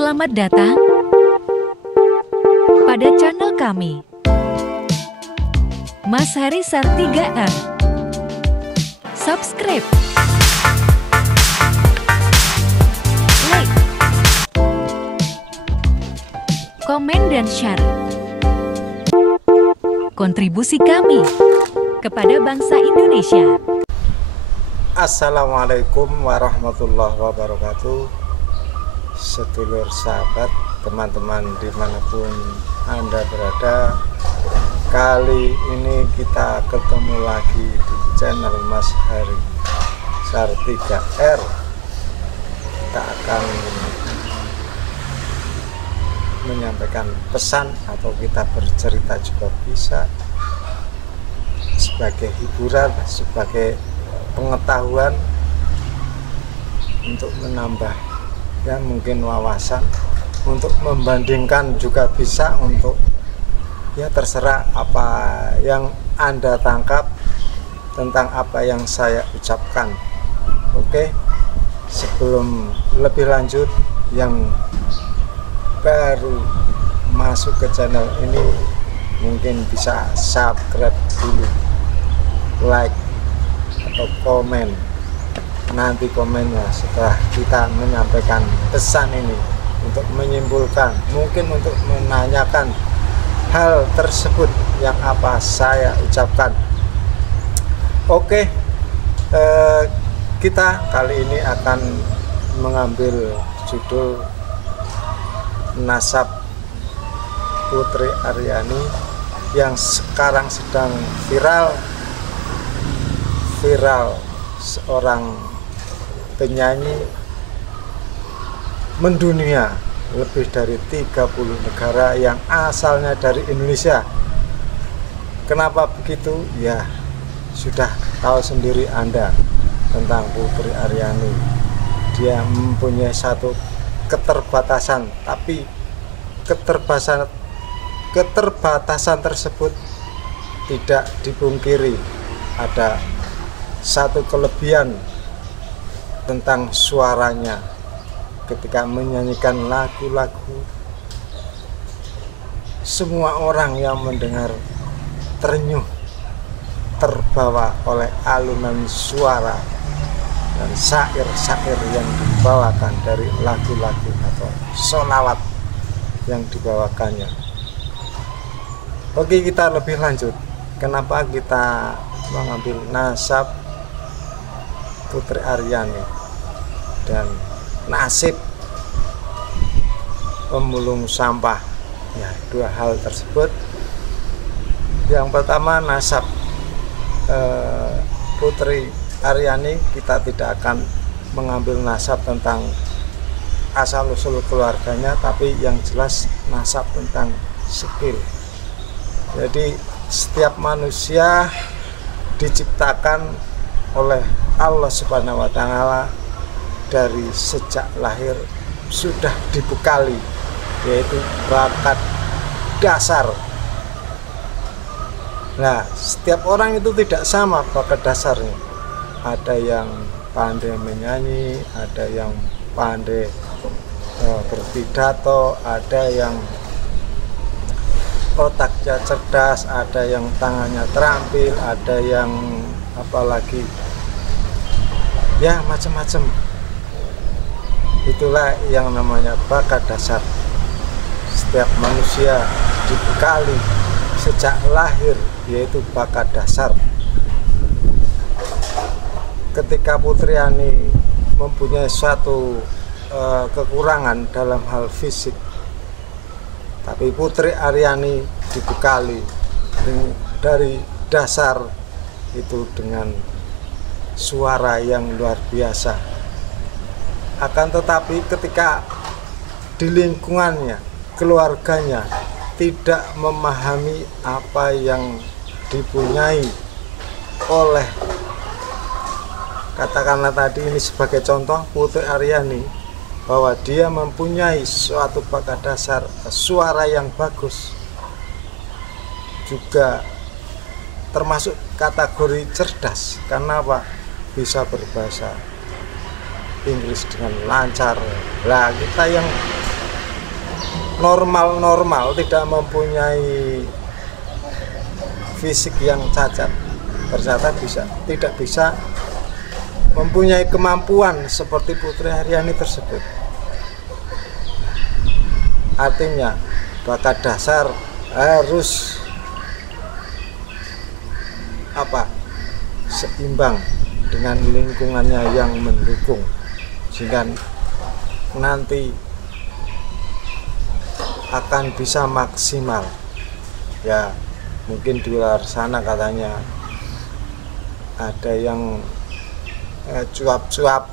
Selamat datang pada channel kami, Mas Heri Sartiga. Subscribe, like, komen dan share. Kontribusi kami kepada bangsa Indonesia. Assalamualaikum warahmatullahi wabarakatuh. Sedulur sahabat, teman-teman dimanapun Anda berada, kali ini kita ketemu lagi di channel Mas Heri Sartiga R. Kita akan menyampaikan pesan atau kita bercerita juga bisa, sebagai hiburan, sebagai pengetahuan, untuk menambah ya mungkin wawasan, untuk membandingkan juga bisa, untuk ya terserah apa yang Anda tangkap tentang apa yang saya ucapkan. Oke, sebelum lebih lanjut, yang baru masuk ke channel ini mungkin bisa subscribe dulu, like atau komen. Nanti komennya setelah kita menyampaikan pesan ini, untuk menyimpulkan, mungkin untuk menanyakan hal tersebut yang apa saya ucapkan. Oke, kita kali ini akan mengambil judul nasab Putri Aryani yang sekarang sedang viral. Seorang penyanyi mendunia lebih dari 30 negara yang asalnya dari Indonesia. Kenapa begitu? Ya, sudah tahu sendiri Anda tentang Putri Aryani. Dia mempunyai satu keterbatasan, tapi keterbatasan tersebut tidak dipungkiri. Ada satu kelebihan tentang suaranya ketika menyanyikan lagu-lagu. Semua orang yang mendengar terenyuh, terbawa oleh alunan suara dan syair-syair yang dibawakan dari lagu-lagu atau sholawat yang dibawakannya. Oke, kita lebih lanjut. Kenapa kita mengambil nasab Putri Aryani dan nasib pemulung sampah? Ya, dua hal tersebut. Yang pertama, nasab Putri Aryani, kita tidak akan mengambil nasab tentang asal usul keluarganya, tapi yang jelas nasab tentang skill. Jadi setiap manusia diciptakan oleh Allah Subhanahu wa Ta'ala dari sejak lahir sudah dibekali, yaitu bakat dasar. Nah, setiap orang itu tidak sama bakat dasarnya. Ada yang pandai menyanyi, ada yang pandai berpidato, ada yang otaknya cerdas, ada yang tangannya terampil, ada yang apalagi ya macam-macam. Itulah yang namanya bakat dasar. Setiap manusia dibekali sejak lahir, yaitu bakat dasar. Ketika Putri Aryani mempunyai suatu kekurangan dalam hal fisik, tapi Putri Aryani dibekali dari dasar itu dengan suara yang luar biasa. Akan tetapi ketika di lingkungannya, keluarganya tidak memahami apa yang dipunyai oleh, katakanlah tadi ini sebagai contoh Putri Aryani, bahwa dia mempunyai suatu bakat dasar, suara yang bagus, juga termasuk kategori cerdas. Karena apa? Bisa berbahasa Inggris dengan lancar. Lah kita yang normal-normal, tidak mempunyai fisik yang cacat, ternyata tidak bisa mempunyai kemampuan seperti Putri Aryani tersebut. Artinya bakat dasar harus seimbang dengan lingkungannya yang mendukung, sehingga nanti akan bisa maksimal. Ya mungkin di luar sana katanya ada yang cuap-cuap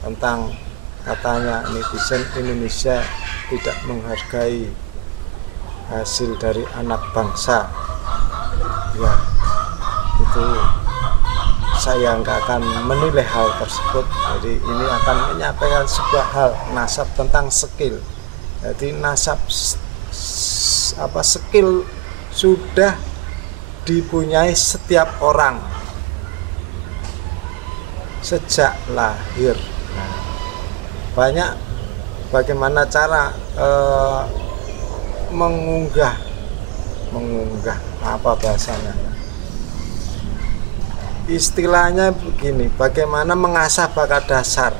tentang katanya netizen Indonesia tidak menghargai hasil dari anak bangsa. Ya itu saya nggak akan menilai hal tersebut. Jadi ini akan menyampaikan sebuah hal nasab tentang skill. Jadi nasab skill sudah dipunyai setiap orang sejak lahir. Nah, banyak bagaimana cara mengunggah apa bahasanya, istilahnya begini, bagaimana mengasah bakat dasar,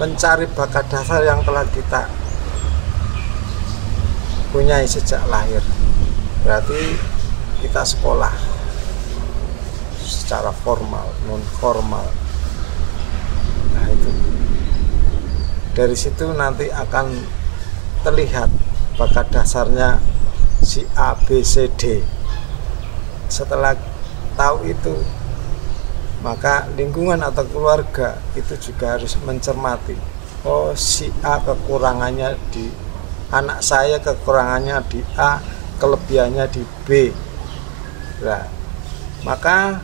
mencari bakat dasar yang telah kita punyai sejak lahir. Berarti kita sekolah secara formal, non formal. Nah itu dari situ nanti akan terlihat bakat dasarnya si A, B, C, D. Setelah tahu itu, maka lingkungan atau keluarga itu juga harus mencermati, oh si A kekurangannya di anak saya, kekurangannya di A, kelebihannya di B. Nah, maka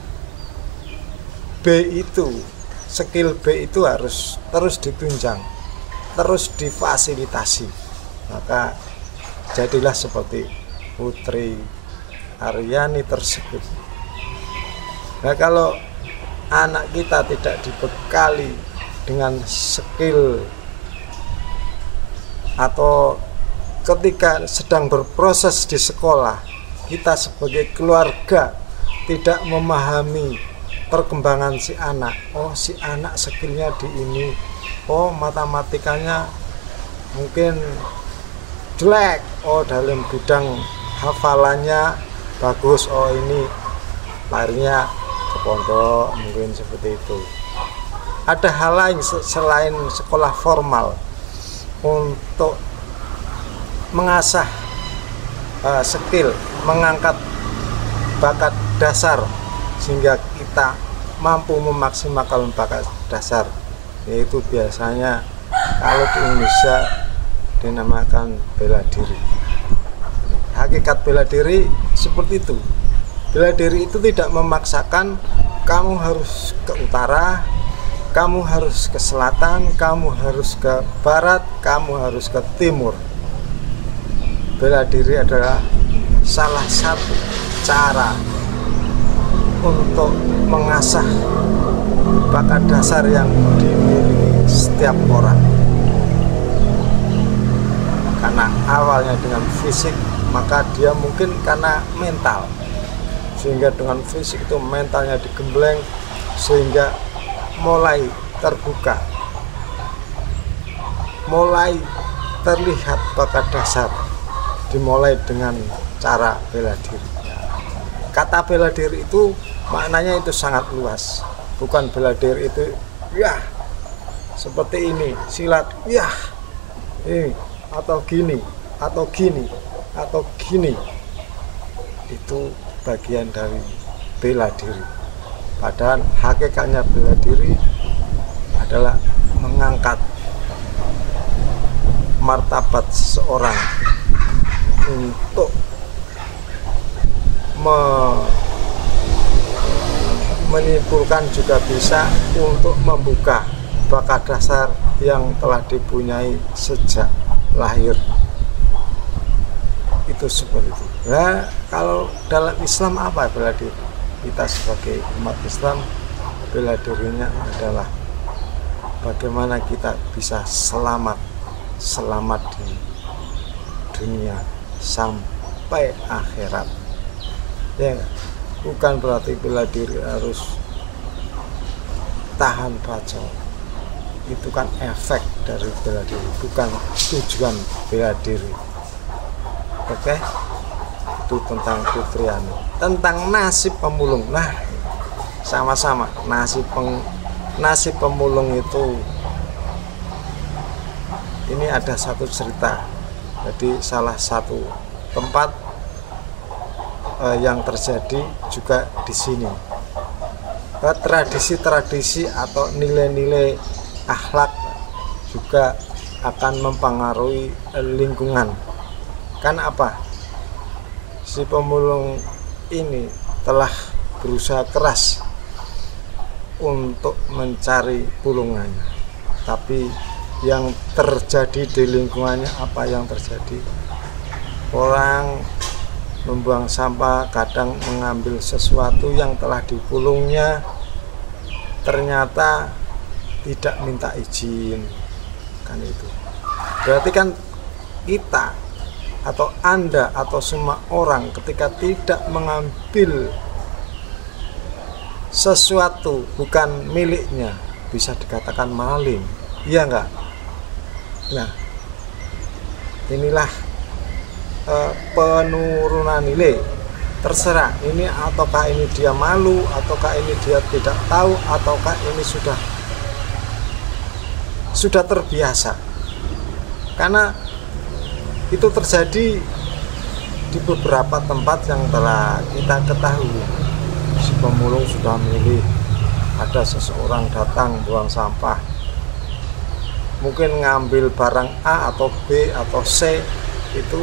B itu, skill B itu harus terus ditunjang, terus difasilitasi. Maka jadilah seperti Putri Aryani tersebut. Nah, kalau anak kita tidak dibekali dengan skill, atau ketika sedang berproses di sekolah, kita sebagai keluarga tidak memahami perkembangan si anak. Oh, si anak skillnya di ini, oh matematikanya mungkin jelek, oh dalam bidang hafalannya bagus, oh ini larinya ke pondok, mungkin seperti itu. Ada hal lain selain sekolah formal untuk mengasah skill, mengangkat bakat dasar sehingga kita mampu memaksimalkan bakat dasar, yaitu biasanya kalau di Indonesia dinamakan bela diri. Hakikat bela diri seperti itu. Bela diri itu tidak memaksakan kamu harus ke utara, kamu harus ke selatan, kamu harus ke barat, kamu harus ke timur. Bela diri adalah salah satu cara untuk mengasah bakat dasar yang dimiliki setiap orang. Karena awalnya dengan fisik, maka dia mungkin karena mental, sehingga dengan fisik itu mentalnya digembleng, sehingga mulai terbuka, mulai terlihat bakat dasar, dimulai dengan cara bela diri. Kata bela diri itu maknanya itu sangat luas, bukan bela diri itu ya seperti ini silat ya atau gini atau gini atau gini. Itu bagian dari bela diri. Padahal hakikatnya bela diri adalah mengangkat martabat seseorang untuk menyimpulkan, juga bisa untuk membuka bakat dasar yang telah dipunyai sejak lahir. Itu seperti itu. Nah, kalau dalam Islam apa bela diri? Kita sebagai umat Islam, bela dirinya adalah bagaimana kita bisa selamat di dunia sampai akhirat. Ya, bukan berarti bela diri harus tahan bacot. Itu kan efek dari bela diri, bukan tujuan bela diri. Oke, itu tentang Fitriani. Tentang nasib pemulung, nah sama-sama nasib pemulung itu, ini ada satu cerita. Jadi salah satu tempat yang terjadi juga di sini. Tradisi-tradisi atau nilai-nilai akhlak juga akan mempengaruhi lingkungan. Kan apa? Si pemulung ini telah berusaha keras untuk mencari pulungannya, tapi yang terjadi di lingkungannya apa yang terjadi? Orang membuang sampah, kadang mengambil sesuatu yang telah dipulungnya, ternyata tidak minta izin. Kan itu berarti kan kita atau Anda atau semua orang ketika tidak mengambil sesuatu bukan miliknya bisa dikatakan maling, iya enggak? Nah, inilah penurunan nilai. Terserah ini ataukah ini dia malu, ataukah ini dia tidak tahu, ataukah ini sudah terbiasa. Karena itu terjadi di beberapa tempat yang telah kita ketahui. Si pemulung sudah milih, ada seseorang datang buang sampah, mungkin ngambil barang A atau B atau C, itu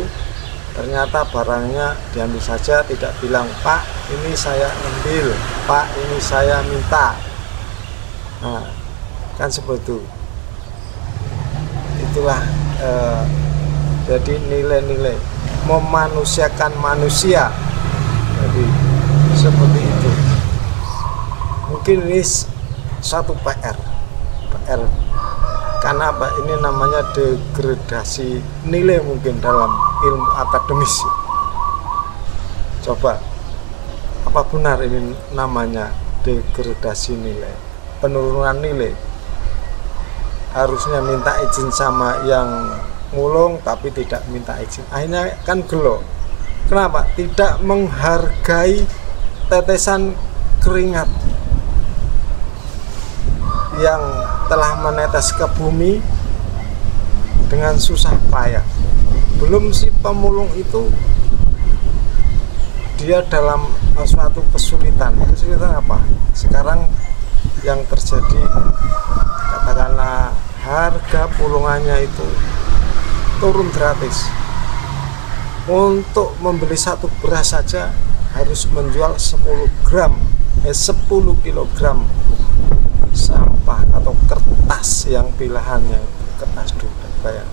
ternyata barangnya diambil saja, tidak bilang, Pak ini saya ambil, Pak ini saya minta. Nah, kan seperti itu. Itulah jadi nilai-nilai memanusiakan manusia. Jadi seperti itu. Mungkin ini satu PR karena apa? Ini namanya degradasi nilai mungkin dalam ilmu akademis. Coba, apa benar ini namanya degradasi nilai, penurunan nilai? Harusnya minta izin sama yang mulung tapi tidak minta izin, akhirnya kan gelo. Kenapa? Tidak menghargai tetesan keringat yang telah menetes ke bumi dengan susah payah. Belum si pemulung itu dia dalam suatu kesulitan apa? Sekarang yang terjadi, katakanlah harga pulungannya itu turun gratis. Untuk membeli satu beras saja harus menjual 10 kilogram sampah atau kertas yang pilihannya kertas dompet, bayang.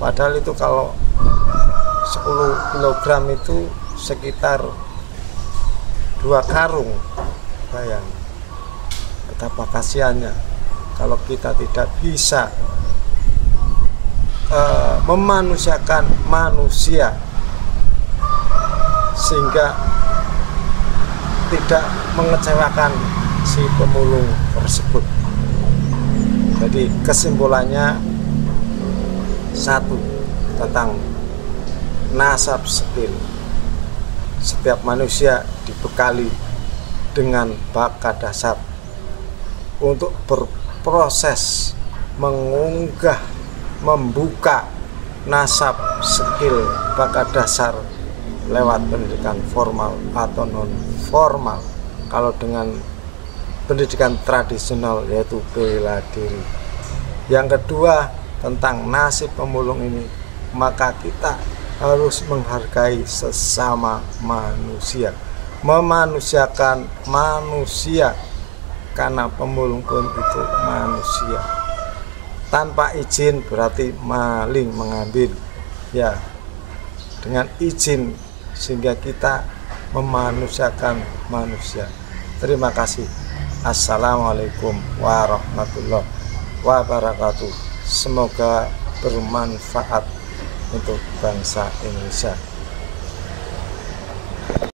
Padahal itu kalau 10 kilogram itu sekitar 2 karung, bayang. Betapa kasihannya kalau kita tidak bisa memanusiakan manusia sehingga tidak mengecewakan si pemulung tersebut. Jadi kesimpulannya satu, tentang nasab skill. Setiap manusia dibekali dengan bakat dasar untuk berproses mengunggah, membuka nasab skill bakat dasar lewat pendidikan formal atau non formal. Kalau dengan pendidikan tradisional yaitu bela diri. Yang kedua, tentang nasib pemulung ini, maka kita harus menghargai sesama manusia, memanusiakan manusia, karena pemulung pun itu manusia. Tanpa izin berarti maling mengambil, ya, dengan izin sehingga kita memanusiakan manusia. Terima kasih. Assalamualaikum warahmatullahi wabarakatuh. Semoga bermanfaat untuk bangsa Indonesia.